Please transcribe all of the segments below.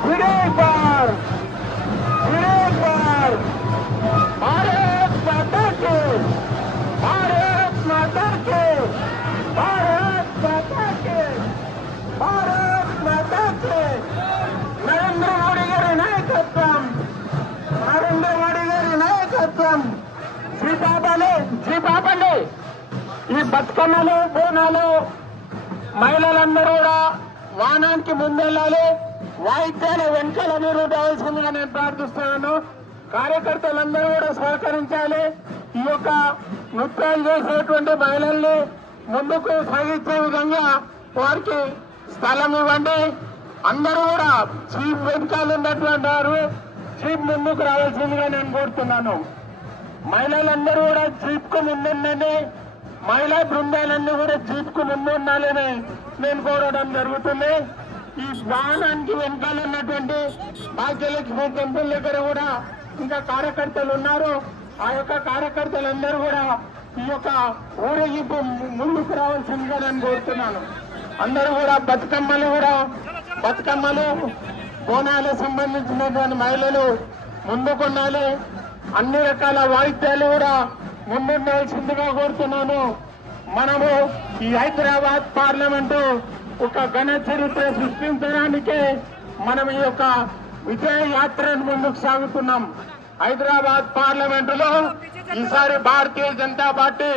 एक बार भारत माता के भारत माता के भारत माता के भारत माता के नरेंद्र मोदी गारी नायकत्వం నరేంద్ర మోడీ గారి నాయకత్వం శ్రీపాపల్లి ఈ బతుకమ్మలు బోనాలు మహిళలందరూ కూడా వాహనానికి ముందెళ్ళాలి, వాయిద్యాల వెంకల మీరు రావాల్సిందిగా నేను ప్రార్థిస్తున్నాను. కార్యకర్తలందరూ కూడా సహకరించాలి. ఈ యొక్క నృత్యాలు చేసేటువంటి మహిళల్ని ముందుకు సాగించే విధంగా వారికి స్థలం ఇవ్వండి. అందరూ కూడా చీఫ్ వెనకాల ఉన్నటువంటి వారు చీఫ్ ముందుకు రావాల్సిందిగా నేను కోరుతున్నాను. మహిళలందరూ కూడా జీప్ కు ముందుండండి, మహిళా బృందాలన్నీ కూడా జీప్ కు ముందు ఉండాలని నేను కోరడం జరుగుతుంది. ఈ వాహనానికి వెనకాల ఉన్నటువంటి భాగ్యలక్ష్మి టెంపుల్ దగ్గర కూడా ఇంకా కార్యకర్తలు ఉన్నారు. ఆ యొక్క కార్యకర్తలందరూ కూడా ఈ యొక్క ఊరేగింపు ముందుకు రావాల్సిందిగా నేను కోరుతున్నాను. అందరూ కూడా బతుకమ్మలు బోనాలకు సంబంధించినటువంటి మహిళలు ముందుకుండాలి. అన్ని రకాల వాయిద్యాలు కూడా ముందుండాల్సిందిగా కోరుతున్నాను. మనము ఈ హైదరాబాద్ పార్లమెంటు ఒక ఘన చరిత్ర సృష్టించడానికి మనం ఈ యొక్క విజయ యాత్రను ముందుకు సాగుతున్నాం. హైదరాబాద్ పార్లమెంటులో ఈసారి భారతీయ జనతా పార్టీ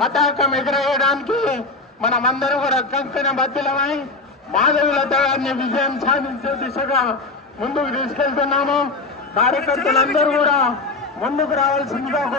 పతాకం ఎగరేయడానికి మనమందరూ కూడా కంకణ బద్దులమై మాధవీలత గారిని విజయం సాధించే దిశగా ముందుకు తీసుకెళ్తున్నాము. కార్యకర్తలందరూ కూడా ముందుకు రావాల్సిందిగా